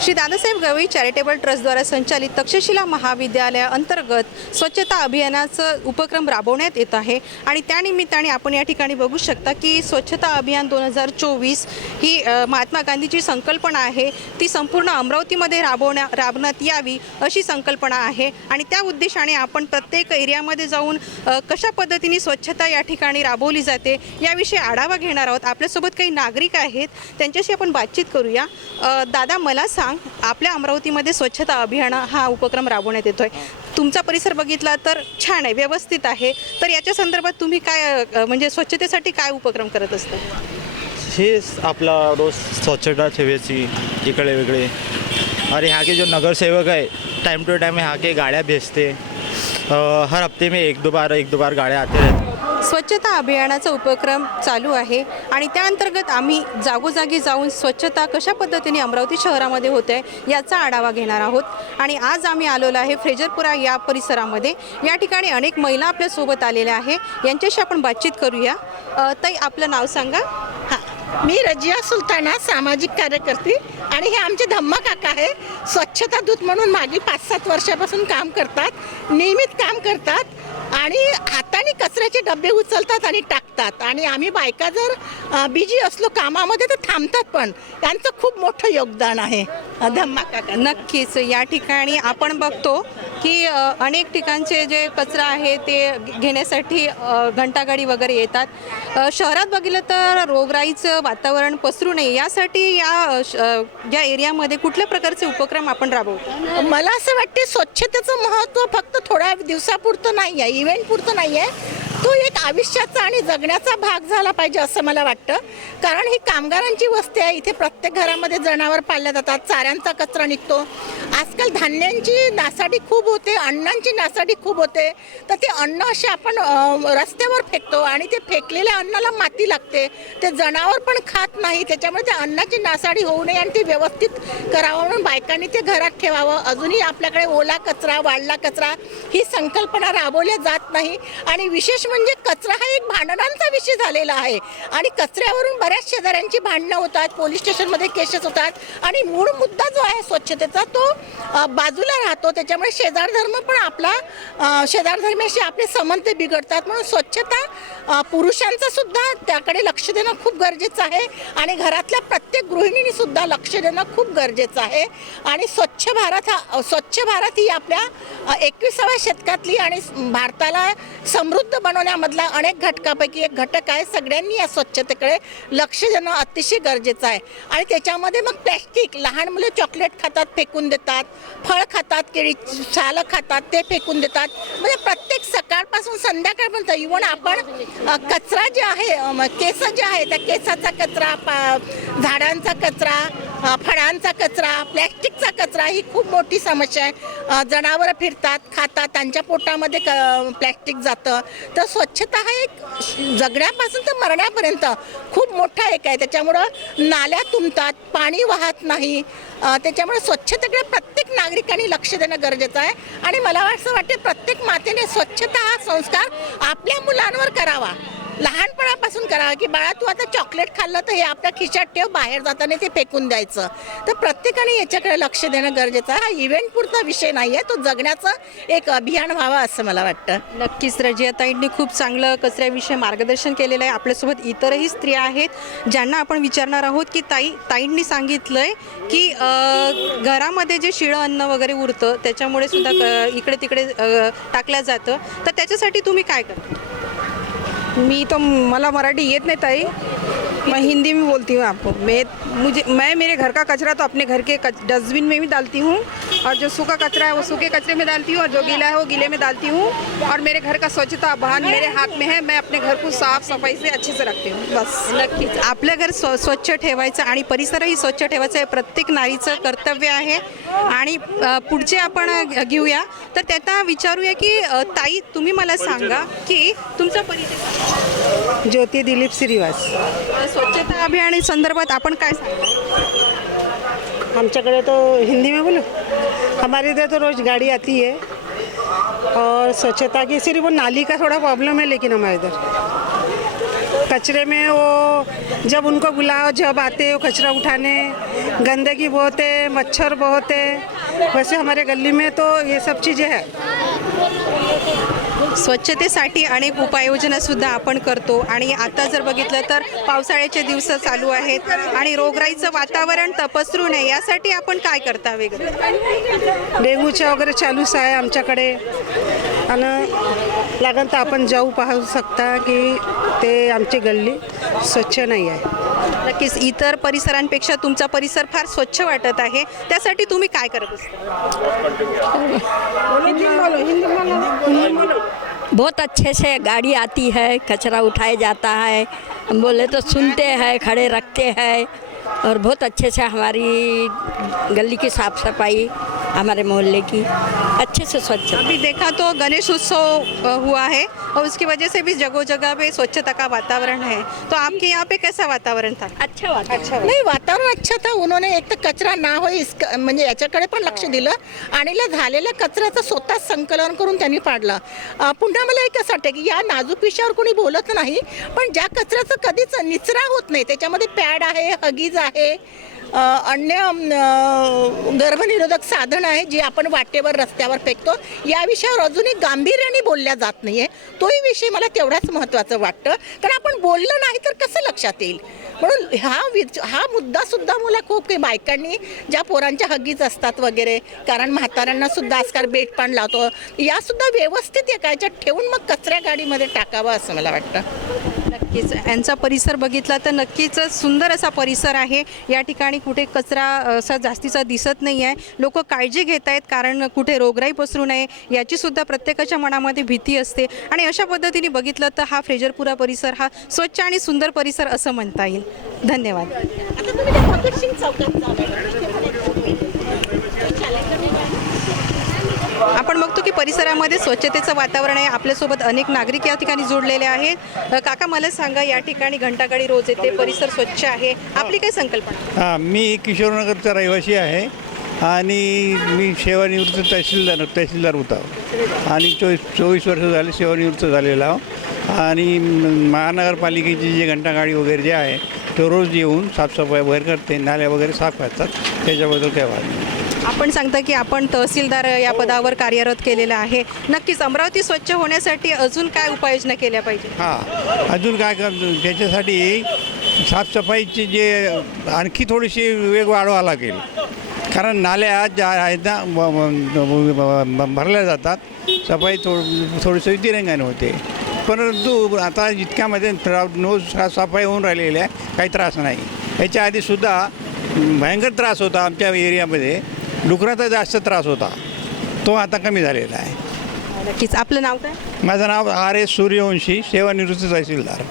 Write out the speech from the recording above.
Shri Dadasaheb Gavai charitable ट्रस्टद्वारा संचालित तक्षशिला महाविद्यालयाअंतर्गत स्वच्छता अभियानाचं उपक्रम राबवण्यात येत आहे आणि त्यानिमित्ताने आपण या ठिकाणी बघू शकता की स्वच्छता अभियान 2024 ही महात्मा गांधीची संकल्पना आहे, ती संपूर्ण अमरावतीमध्ये राबवण्यात यावी अशी संकल्पना आहे आणि त्या उद्देशाने आपण प्रत्येक एरियामध्ये जाऊन कशा पद्धतीने स्वच्छता या ठिकाणी राबवली जाते याविषयी आढावा घेणार आहोत। आपल्यासोबत काही नागरिक आहेत, त्यांच्याशी आपण बातचीत करूया। दादा, मला सांग, आपल्या अमरावतीमध्ये स्वच्छता अभियान हा उपक्रम राबवण्यात येतोय, तुमचा परिसर बघितला तर छान आहे, व्यवस्थित आहे, तर याच्या संदर्भात तुम्ही काय म्हणजे स्वच्छतेसाठी काय उपक्रम करत असता? हे आपला रोज स्वच्छता ठेवायची इकडे वेगळे। और यहाँ के जो नगर सेवक है टाइम टू टाइम यहाँ के गाड़ियाँ भेजते, हर हफ्ते में एक दो बार गाड़ियाँ आते रहते। स्वच्छता अभियानाचा उपक्रम चालू आहे आणि त्या अंतर्गत आम्ही जागोजागी जाऊन स्वच्छता कशा पद्धतीने अमरावती शहरामध्ये होते याचा आढावा घेणार आहोत। आणि आज आम्ही आलेलो आहे फ्रेजरपुरा या परिसरामध्ये। या ठिकाणी अनेक महिला आपल्या सोबत आलेल्या आहे, यांच्याशी आपण बातचीत करूया। ताई, आपलं नाव सांगा। हां, मी रजिया सुलताना, सामाजिक कार्यकर्ती, आणि हे आमचे धम्मा काका आहे, स्वच्छता दूत म्हणून मागील 5-7 वर्षापासून काम करतात, नियमित काम करतात आणि हाताने कचऱ्याचे डबे उचलतात आणि टाकतात। आणि आम्ही बायका जर बिजी असलो कामामध्ये तर थांबतात, पण त्यांचं खूप मोठं योगदान आहे धम्मा काका। नक्कीच या ठिकाणी आपण बघतो की अनेक ठिकाणचे जे कचरा आहे ते घेण्यासाठी घंटागाडी वगैरे येतात। शहरात बघितलं तर रोगराईचं वातावरण पसरू नये यासाठी या एरियामध्ये कुठल्या प्रकारचे उपक्रम आपण राबवतो? मला असं वाटते स्वच्छतेचं महत्त्व फक्त थोड्या दिवसापुरतं नाही आहे, इव्हेंटपुरतं नाही आहे, तो एक आयुष्याचा आणि जगण्याचा भाग झाला पाहिजे असं मला वाटतं। कारण ही कामगारांची वस्ती आहे, इथे प्रत्येक घरामध्ये जनावर पाळल्या जातात, चाऱ्यांचा कचरा निघतो, आजकाल धान्यांची नासाडी खूप होते, अन्नांची नासाडी खूप होते, तर ते अन्न असे आपण रस्त्यावर फेकतो आणि ते फेकलेल्या अन्नाला माती लागते, ते जनावर पण खात नाही, त्याच्यामुळे त्या अन्नाची नासाडी होऊ नये आणि ती व्यवस्थित करावं म्हणून बायकांनी ते घरात ठेवावं। अजूनही आपल्याकडे ओला कचरा, वाढला कचरा ही संकल्पना राबवल्या जात नाही आणि विशेष म्हणजे कचरा हा एक भांडणांचा विषय झालेला आहे आणि कचऱ्यावरून बऱ्याच शेजाऱ्यांची भांडणं होतात, पोलीस स्टेशनमध्ये केसेस होतात आणि मूळ मुद्दा जो आहे स्वच्छतेचा तो बाजूला राहतो। त्याच्यामुळे शेजारधर्म पण आपला शेजारधर्माशी आपले संबंध बिघडतात, म्हणून स्वच्छता पुरुषांचं सुद्धा त्याकडे लक्ष देणं खूप गरजेचं आहे आणि घरातल्या प्रत्येक गृहिणींनी सुद्धा लक्ष देणं खूप गरजेचं आहे। आणि स्वच्छ भारत ही आपल्या 21व्या शतकातली आणि भारताला समृद्ध बनवण्यामधला अनेक घटकापैकी एक घटक आहे। सगळ्यांनी या स्वच्छतेकडे लक्ष देणं अतिशय गरजेचं आहे। आणि त्याच्यामध्ये मग प्लॅस्टिक, लहान मुलं चॉकलेट खातात फेकून देतात, फळ खातात, केळी सालं खातात ते फेकून देतात, म्हणजे प्रत्येक सकाळपासून संध्याकाळपर्यंत इव्हन आपण कचरा जे आहे, केस जे आहे त्या केसाचा कचरा, झाडांचा कचरा, फळांचा कचरा, प्लॅस्टिकचा कचरा ही खूप मोठी समस्या आहे। जनावरं फिरतात, खातात, त्यांच्या पोटामध्ये प्लॅस्टिक जातं, तर स्वच्छता हा एक जगण्यापासून तर मरण्यापर्यंत खूप मोठा एक आहे। त्याच्यामुळं नाल्या तुंबतात, पाणी वाहत नाही, त्याच्यामुळे स्वच्छतेकडे प्रत्येक नागरिकांनी लक्ष देणं गरजेचं आहे। आणि मला असं वाटते प्रत्येक मातेने स्वच्छता हा संस्कार आपल्या मुलांवर करावा, लहानपणापासून करावा की बाळा तू आता चॉकलेट खाल्लं तर हे आपल्या खिशात ठेव, बाहेर जाताना ते फेकून द्यायचं। तर प्रत्येकाने याच्याकडे लक्ष देणं गरजेचं आहे। हा इव्हेंट पुरता विषय नाही आहे, तो जगण्याचं एक अभियान व्हावं असं मला वाटतं। नक्कीच रजियाताईंनी खूप चांगलं कचऱ्याविषयी मार्गदर्शन केलेलं आहे। आपल्यासोबत इतरही स्त्रिया आहेत ज्यांना आपण विचारणार आहोत की ताईंनी सांगितलंय की घरामध्ये जे शिळं अन्न वगैरे उरतं त्याच्यामुळे सुद्धा इकडे तिकडे टाकलं जातं, तर त्याच्यासाठी तुम्ही काय करता? मला मराठी येत नहीं ताई, मैं हिंदी में बोलती हूँ आपको। मैं मेरे घर का कचरा तो अपने घर के डस्टबिन में भी डालती हूँ और जो सूखा कचरा है वो सूखे कचरे में डालती हूँ और जो गीला है वो गीले में डालती हूँ। और मेरे घर का स्वच्छता अभियान मेरे हाथ में है, मैं अपने घर को साफ सफाई से अच्छे से रखती हूँ बस। नक्कीच आपलं घर स्वच्छ ठेवायचं आणि परिसरही स्वच्छ ठेवायचं हे प्रत्येक नारीचं कर्तव्य आहे। आणि पुढचे आपण घेऊया, तर त्यांना विचारूया की ताई तुम्ही मला सांगा की तुमचा परिचय। ज्योति दिलीप श्रीवास। स्वच्छता अभियान संदर्भात आपण काय सांगता? हमच्याकडे तो हिंदी में बोलो, हमारे इधर तो रोज़ गाड़ी आती है और स्वच्छता की सिर्फ वो नाली का थोड़ा प्रॉब्लम है, लेकिन हमारे इधर कचरे में वो जब उनको बुलाओ जब आते वो कचरा उठाने, गंदगी बहुत है, मच्छर बहुत है। वैसे हमारे गली में तो ये सब चीज़ें हैं। स्वच्छतेसाठी अनेक उपाययोजना सुद्धा आपण करतो आणि आता जर बघितलं तर पावसाळ्याचे दिवस चालू आहेत आणि रोगराईचं वातावरण तपसरू नये यासाठी आपण काय करता वेगळं? डेंग्यूच्या वगैरे चालूच आहे आमच्याकडे आणि लागन तर आपण जाऊ पाहू शकता की ते आमची गल्ली स्वच्छ नाही आहे। नक्कीच इतर परिसरांपेक्षा तुमचा परिसर फार स्वच्छ वाटत आहे, त्यासाठी तुम्ही काय करत असता? बहुत अच्छे से गाड़ी आती है, कचरा उठाया जाता है, हम बोले तो सुनते हैं, खड़े रखते हैं और बहुत अच्छे से हमारी गली की साफ़ सफाई, हमारे मोहल्ले की अच्छे से स्वच्छ। अभी देखा तो गणेश उत्सव हुआ है और उसकी वजह से भी जगह जगह पे स्वच्छता का वातावरण है, तो आपके यहाँ पे कैसा वातावरण था? अच्छा वाटतं। अच्छा नाही, वातावरण अच्छा था। उन्होंने एक तर कचरा ना हो म्हणजे याच्याकडे पण लक्ष दिलं आणि झालेल्या कचऱ्याचं स्वतः संकलन करून त्यांनी पाडलं। पुन्हा मला एक असं वाटतं की या नाजूक विषयावर कोणी बोलत नाही, पण ज्या कचऱ्याचं कधीच निचरा होत नाही, त्याच्यामध्ये पॅड आहे, हगीज आहे, अन्य गर्भनिरोधक साधन आहे जी आपण वाटेवर रस्त्यावर फेकतो, या विषयावर अजूनही गांभीर्याने बोलल्या जात नाही आहे। तोही विषय मला तेवढाच महत्त्वाचं वाटतं, कारण आपण बोललं नाही तर कसं लक्षात येईल। म्हणून हा मुद्दासुद्धा मला खूप काही बायकांनी ज्या पोरांच्या हगीज असतात वगैरे, कारण म्हाताऱ्यांना सुद्धा आजकाल बेटपान लावतो, यासुद्धा व्यवस्थित एका याच्यात ठेवून मग कचऱ्या गाडीमध्ये टाकावं असं मला वाटतं। नक्कीच यांचा परिसर बघितला तर नक्कीच सुंदर असा परिसर आहे। या ठिकाणी कुठे कचरा असा जास्तीचा दिसत नाही आहे, लोक काळजी घेत आहेत कारण कुठे रोगराई पसरू नये याची सुद्धा प्रत्येकाच्या मनामध्ये भीती असते आणि अशा पद्धतीने बघितलं तर हा फ्रेजरपुरा परिसर हा स्वच्छ आणि सुंदर परिसर असं म्हणता येईल। धन्यवाद। आता तुम्ही त्या भगतसिंग चौकात जाऊया। आपण बघतो की परिसरामध्ये स्वच्छतेचं वातावरण आहे, आपल्यासोबत अनेक नागरिक या ठिकाणी जोडलेले आहेत। काका मला सांगा, या ठिकाणी घंटागाडी रोज येते, परिसर स्वच्छ आहे, आपली काय संकल्पना? हां, मी किशोरनगरचा रहिवासी आहे आणि मी सेवानिवृत्त तहसीलदार होता आणि 24 वर्ष झाले सेवानिवृत्त झालेला आहो आणि महानगरपालिकेची जी घंटागाडी वगैरे जे आहे तो रोज येऊन साफसफाई वगैरे करते, नाल्या वगैरे साफ करतात, त्याच्याबद्दल काय वाद नाही। आपण सांगता की आपण तहसीलदार या पदावर कार्यरत केलेलं आहे, नक्कीच अमरावती स्वच्छ होण्यासाठी अजून काय उपाययोजना केल्या पाहिजे? हां, अजून काय त्याच्यासाठी साफसफाईची जे आणखी थोडीशी वेग वाढवावा लागेल, कारण नाल्या ज्या आहेत ना भरल्या जातात, सफाई थोडीशी तिरंगाने होते, परंतु आता जितक्यामध्ये नो सफाई होऊन राहिलेली आहे, काही त्रास नाही। याच्या आधीसुद्धा भयंकर त्रास होता आमच्या एरियामध्ये, डुकराचा जास्त त्रास होता, तो आता कमी झालेला आहे। नक्कीच आपलं नाव काय? माझं नाव RS सूर्यवंशी, सेवानिवृत्त तहसीलदार।